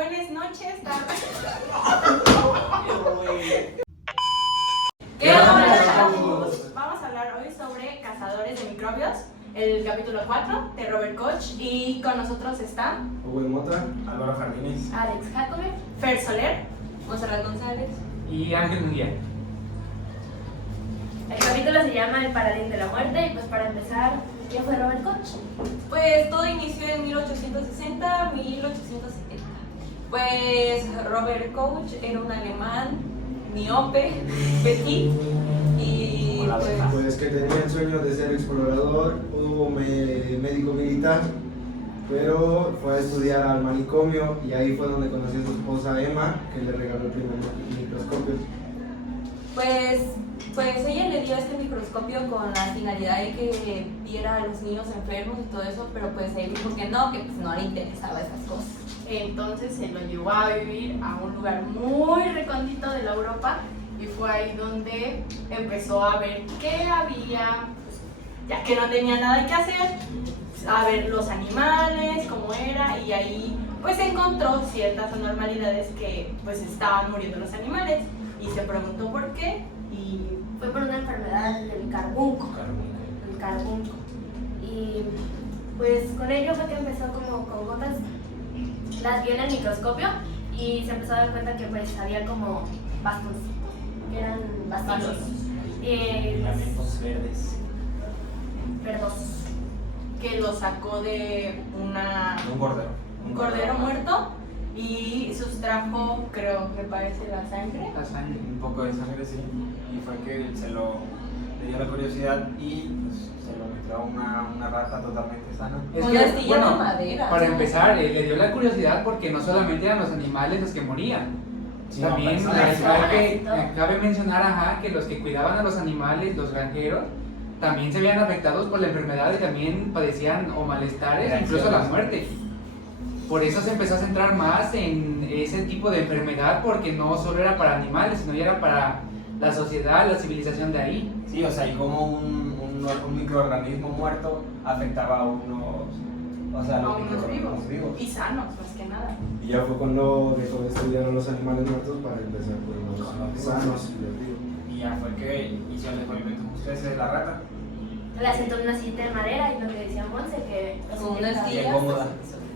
Buenas noches, tardes. ¿Qué onda, chavos? Vamos a hablar hoy sobre cazadores de microbios, el capítulo 4 de Robert Koch, y con nosotros están Hugo Mota, Álvaro Jardines, Alex Jacome, Fer Soler. Monserrat González. Y Ángel Munguía. El capítulo se llama El Paladín de la Muerte y pues para empezar, ¿quién fue Robert Koch? Pues todo inició en 1860-1870. Pues Robert Koch era un alemán miope, petit, y pues que tenía el sueño de ser explorador, hubo médico militar, pero fue a estudiar al manicomio y ahí fue donde conoció a su esposa Emma, que le regaló el primer microscopio. pues ella le dio este microscopio con la finalidad de que viera a los niños enfermos y todo eso, pero pues él dijo que pues no le interesaba esas cosas. Entonces se lo llevó a vivir a un lugar muy recóndito de la Europa y fue ahí donde empezó a ver qué había, pues, ya que no tenía nada que hacer, a ver los animales, cómo era, y ahí pues encontró ciertas anormalidades que pues estaban muriendo los animales y se preguntó por qué y Fue por una enfermedad del carbunco. El carbunco. Y pues con ello fue que empezó como con gotas, las vio en el microscopio y se empezó a dar cuenta que pues había como bastoncitos, que eran bacilos. filamentos verdes. Verdosos. que lo sacó de Un cordero. un cordero muerto y sustrajo, creo que parece la sangre. La sangre. Un poco de sangre, sí. Y fue que le dio la curiosidad y pues, se lo metió a una rata totalmente sana. Es Una que, astilla de bueno, madera. para empezar, le dio la curiosidad porque no solamente eran los animales los que morían. Sino También personas. cabe mencionar que los que cuidaban a los animales, los granjeros, también se veían afectados por la enfermedad y también padecían o malestares, incluso la muerte. Por eso se empezó a centrar más en ese tipo de enfermedad porque no solo era para animales, sino ya era para la sociedad, la civilización de ahí. Sí, o sea, y como un microorganismo muerto afectaba a unos vivos y sanos, más que nada. Y ya fue cuando dejó de estudiar a los animales muertos para empezar con los sanos y los vivos. Y ya fue que hizo el descubrimiento justo ese de la rata. La sentó en una sillita de madera y lo que decía Monse que Con una Y astilla. cómoda.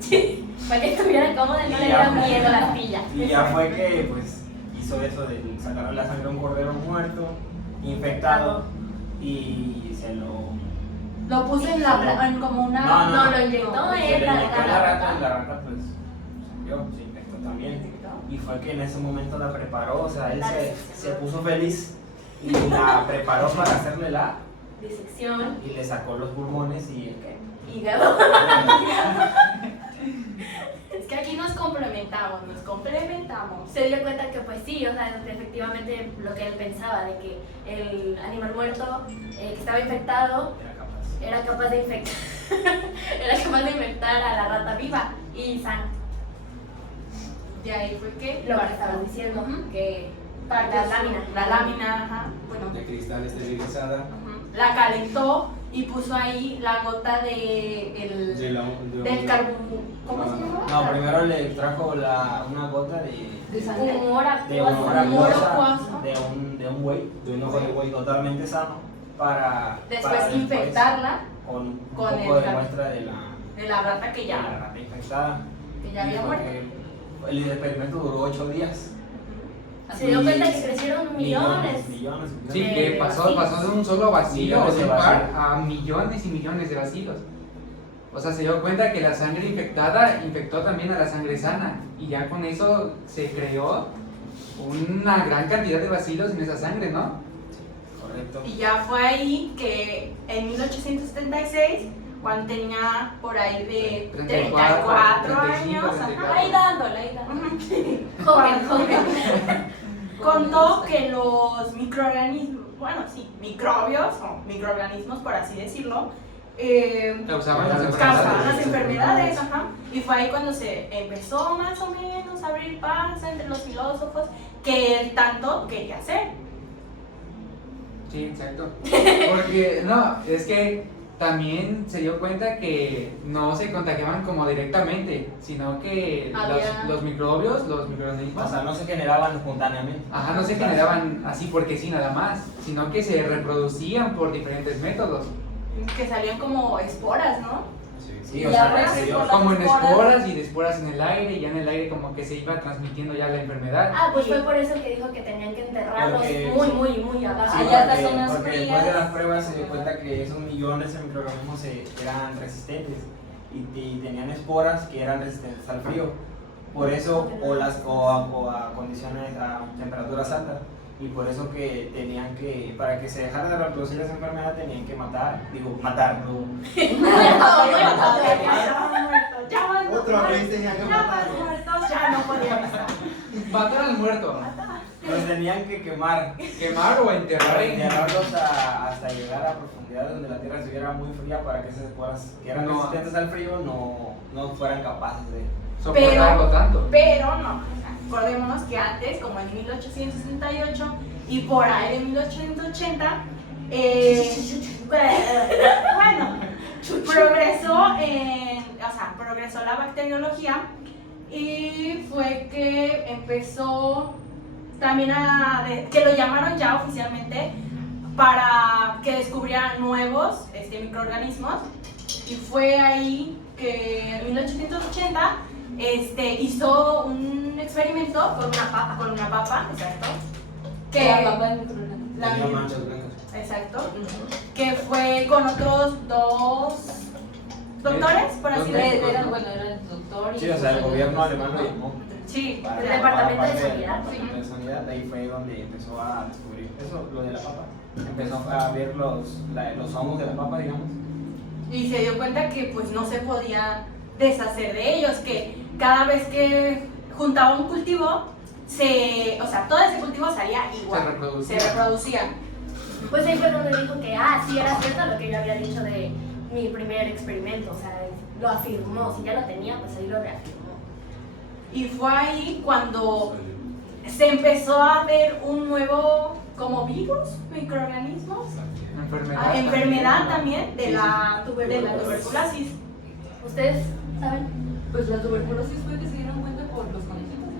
Sí, para que estuviera cómoda y no Y le ya diera fue. miedo a la astilla. Y ya fue que pues hizo eso de sacarle la sangre a un cordero muerto, infectado, y se Lo puse en en como una... No, lo inyectó se le en la inyectó en la rata y rata. la rata pues se infectó también. Y fue que en ese momento la preparó, o sea, él se puso feliz y la preparó para hacerle la Disección, y le sacó los pulmones y el qué. hígado. Es que aquí nos complementamos. Se dio cuenta que pues sí, o sea, efectivamente lo que él pensaba de que el animal muerto que estaba infectado Era capaz. era capaz de infectar a la rata viva y sana. De ahí fue que... Lo que estabas diciendo, Ujú. que Parte la de lámina. La lámina, ajá. Bueno, De cristal esterilizada. la calentó y puso ahí la gota del carbón. ¿Cómo se llama? No, primero le trajo una gota De sangre. Humor de humor Humor acuosa acuoso. de un buey, de un ojo de buey totalmente sano para Después infectarla con un con poco el de muestra de la rata que la ya rata infectada. había Y fue muerto. que el experimento duró 8 días. Se dio cuenta que crecieron millones. Millones. Sí, De que pasó de un solo vacilo o Millones de de un par vacilos. a millones y millones de vacilos. O sea, se dio cuenta que la sangre infectada infectó también a la sangre sana y ya con eso se creó una gran cantidad de vacilos en esa sangre, ¿no? Correcto. Y ya fue ahí que en 1876, cuando tenía por ahí de 34 35, años, 34. ajá, Ahí dándole. ujú, Joven. contó que los microorganismos, microbios o microorganismos por así decirlo, Causaban las causaban las enfermedades. enfermedades, ajá. Y fue ahí cuando se empezó más o menos a abrir paso entre los filósofos que él tanto quería hacer. Sí, exacto. Porque, no, es que también se dio cuenta que no se contagiaban como directamente, sino que Había- los microbios, los microorganismos, O sea, no se generaban espontáneamente. ajá, no se generaban así porque sí nada más, sino que se reproducían por diferentes métodos, Que salían como esporas, ¿no? Sí, Y o ya sea, ves, se dio. por como en esporas. esporas y de esporas en el aire, y ya en el aire como que se iba transmitiendo ya la enfermedad. Ah, pues fue por eso que dijo que tenían que enterrarlos Porque- muy abajo. Sí, Allá porque, estas zonas porque frías. después de las pruebas se dio cuenta que esos millones de microorganismos eran resistentes y tenían esporas que eran resistentes al frío. Por eso, o a condiciones, a temperaturas altas. Y por eso que tenían que, para que se dejara de reproducir esa enfermedad, tenían que matarlo. Ya van Otra vez tenía que ya van matarlo. muertos, ya no podían estar. Matar al muerto, Los tenían que quemar. quemar o enterrar Para en... enterrarlos hasta llegar a profundidades donde la tierra estuviera muy fría para que esas esporas que eran No. resistentes al frío no fueran capaces de. soportarlo tanto. Pero no, acordémonos que antes, como en 1868 y por ahí de 1880, bueno, progresó la bacteriología y fue que empezó también que lo llamaron ya oficialmente para que descubrieran nuevos microorganismos, y fue ahí que en 1880 hizo un experimento con una papa, exacto, que La papa de microorganismos. la- Tenía manchas blancas. exacto, que fue con otros dos doctores, por así Dos decirlo. Era el doctor y... Sí, o sea, el gobierno alemán lo llamó. Sí, Para- El para departamento de parte sanidad. departamento de sanidad, ahí fue donde empezó a descubrir eso, lo de la papa. Empezó a ver los hongos de la papa, digamos. y se dio cuenta que pues no se podía deshacer de ellos, que cada vez que juntaba un cultivo, todo ese cultivo salía igual, Se reproducía. se reproducía. Pues ahí fue donde dijo que, sí era cierto lo que yo había dicho de mi primer experimento, o sea, lo afirmó, si ya lo tenía, pues ahí lo reafirmó. Y fue ahí cuando se empezó a ver un nuevo como virus, microorganismos, enfermedad también de la tuberculosis. ¿Ustedes saben? Pues la tuberculosis fue que se dieron cuenta por los conejitos,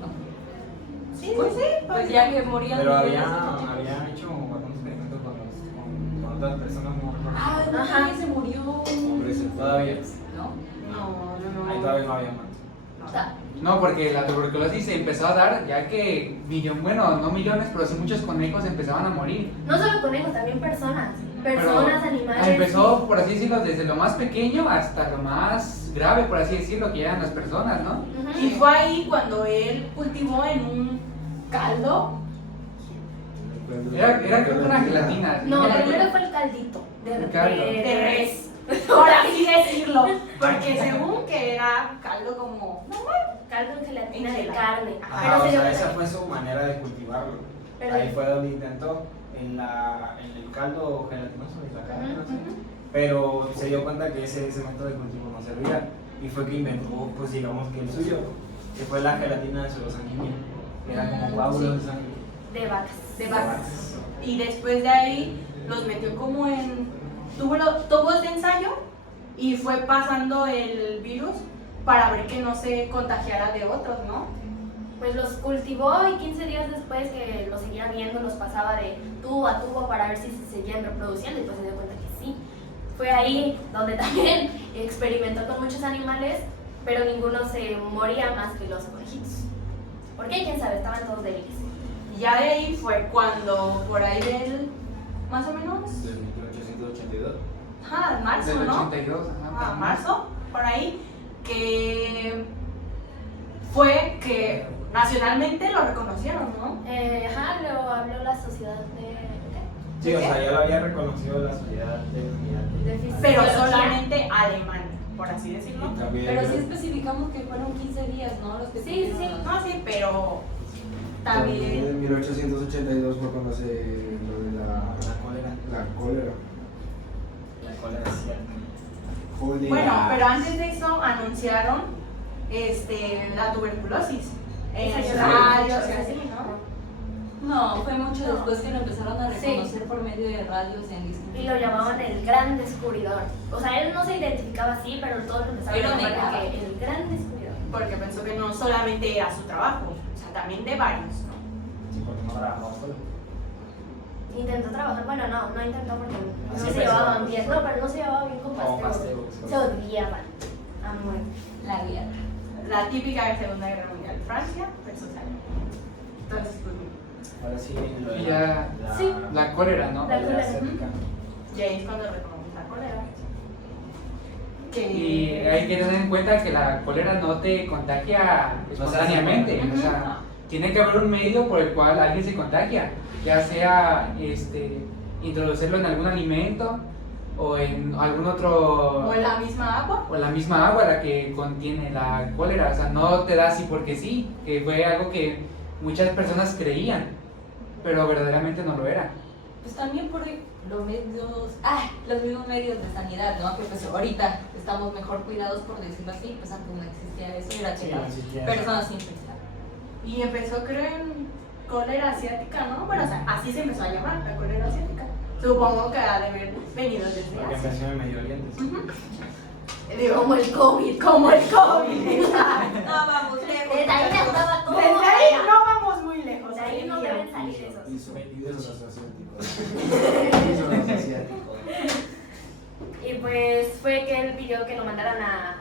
¿no? Sí, pues sí, Pues ya que morían... Pero millones de había conejitos. hecho algunos experimentos con otras personas, no recuerdo. Ah, no, Ajá. alguien se murió. Hombre, se Todavía. ¿No? no, Ahí todavía no había muerto. No, porque la tuberculosis se empezó a dar ya que no millones, pero sí muchos conejos empezaban a morir. No solo conejos, también personas, Pero animales. empezó, por así decirlo, desde lo más pequeño hasta lo más grave, por así decirlo, que eran las personas, ¿no? Ujú. Y fue ahí cuando él cultivó en un caldo. Era creo que una gelatina. No, Era- primero fue el caldito El caldo. De res, por así decirlo, porque según que era caldo como caldo en gelatina En de gelatina. carne. Ajá, Pero o se dio sea, cuenta esa que- fue su manera de cultivarlo. Pero- Ahí fue donde intentó, en el caldo gelatinoso de la carne, Ujú, no sé. ujú. Pero se dio cuenta que ese método de cultivo no servía y fue que inventó, pues digamos que el suyo, que fue la gelatina de sanguínea. Era como coágulos de sangre. De vacas. de vacas. Y después de ahí los metió como en tubos de ensayo y fue pasando el virus para ver que no se contagiara de otros, ¿no? Pues los cultivó y 15 días después que los seguía viendo, los pasaba de tubo a tubo para ver si se seguían reproduciendo, y pues se dio cuenta que sí. Fue ahí donde también experimentó con muchos animales, pero ninguno se moría más que los conejitos. ¿Por qué? ¿Quién sabe? Estaban todos débiles. Y ya de ahí fue cuando por ahí del, más o menos, Del 1882. marzo, Del ¿no? 82, ajá. Marzo, por ahí, que fue que nacionalmente lo reconocieron, ¿no? Lo habló la sociedad de... Sí, o sea, ya lo había reconocido la sociedad de unidad. Pero Fisiología. solamente Alemania, por así decirlo. Y también. Pero sí especificamos que fueron 15 días, ¿no? Los que Sí, sí, estuvieron- no, sí, pero También también. en 1882 fue cuando se lo de La cólera. la cólera. La cólera es cierta. Joder. Bueno, pero antes de eso anunciaron la tuberculosis. En Esa yo radios la y vi. así, ¿no? No, fue mucho después que lo empezaron a Sí. reconocer por medio de radios en Disney. Y lo llamaban el gran descubridor. O sea, él no se identificaba así, pero todos lo empezaron Él a lo llamar negaba. de que el gran descubridor. Porque pensó que no solamente era su trabajo, o sea, también de varios, ¿no? Sí, porque no trabajaba solo. Intentó trabajar, bueno, no intentó porque no Así se empezó. llevaban bien. No, pero no se llevaba bien con Como Pasteur. Pasteur. Se odiaban a muerte. La guerra. La típica Segunda Guerra Mundial, Francia versus Alemania. Entonces, pues, Ahora sí, lo de Y ya- sí. La cólera, ¿no? La cólera. asiática. y ahí es cuando retomamos la cólera. Y hay que tener en cuenta que la cólera no te contagia espontáneamente. Ujú. O sea, tiene que haber un medio por el cual alguien se contagia, ya sea introducirlo en algún alimento o en algún otro, O en la misma agua. o la misma agua la que contiene la cólera. O sea, no te da así porque sí, que fue algo que muchas personas creían, pero verdaderamente no lo era. Pues también por los mismos medios de sanidad, ¿no? Que pues ahorita estamos mejor cuidados, por decirlo así, pues antes no existía eso, era Sí, checar no existía. personas infectadas. Y empezó, creo, en cólera asiática, ¿no? Bueno, o sea, así se empezó a llamar, la cólera asiática. Supongo que ha de haber venido desde Porque Asia. empezó en Medio Oriente. Sí. Digo, Como el COVID. como el COVID, exacto. No, vamos, lejos. Desde ahí muchachos. estaba todo. Desde ahí no vamos muy lejos. De ahí no deben salir esos. Hizo los asiáticos. Hizo los asiáticos. Y pues fue que él pidió que lo mandaran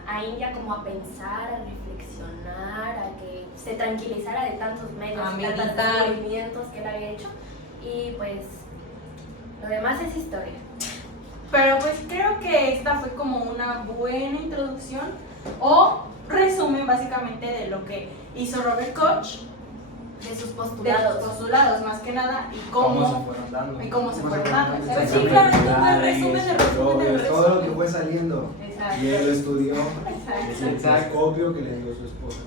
a India como a pensar, a reflexionar, a que se tranquilizara de tantos medios, A y tantos meditar. movimientos que él había hecho. Y pues lo demás es historia. Pero pues creo que esta fue como una buena introducción o resumen básicamente de lo que hizo Robert Koch, De sus de sus postulados. postulados más que nada y ¿Cómo se cómo fueron dando? y cómo se fueron dando. Pues sí, claro, esto fue el resumen de resumen de Todo lo que resumen. fue saliendo. Exacto. Y él lo estudió. Exacto. Es el telescopio que le dio su esposa.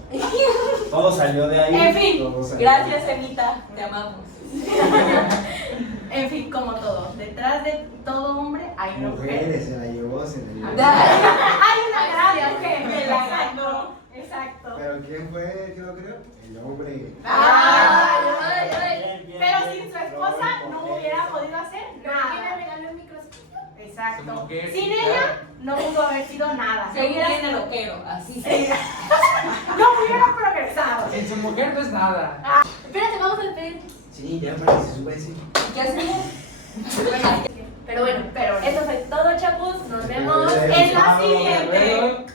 Todo salió de ahí. En fin, Todo salió. Gracias, Emita, te amamos. en fin, como todo, detrás de todo hombre hay una mujer. Mujeres, se la llevó, se la llevó. Hay una gran mujer que la ganó. Exacto. Pero ¿quién fue que lo creó? El hombre. Ay, Bien, bien, pero bien. sin su esposa no hubiera podido hacer ¿Pero quién le nada. regaló el microscopio? Exacto. Su mujer, Sin sí, ella claro. no pudo haber sido nada. Se viene loquero, así se. No hubiera progresado. Sin su mujer no es nada. Espérate, vamos a despedir. Sí, ya para que se sube ese. ¿Qué hacemos? Pero bueno, Pero esto fue todo, chapus. Nos vemos Nos en la vemos. siguiente. Luego.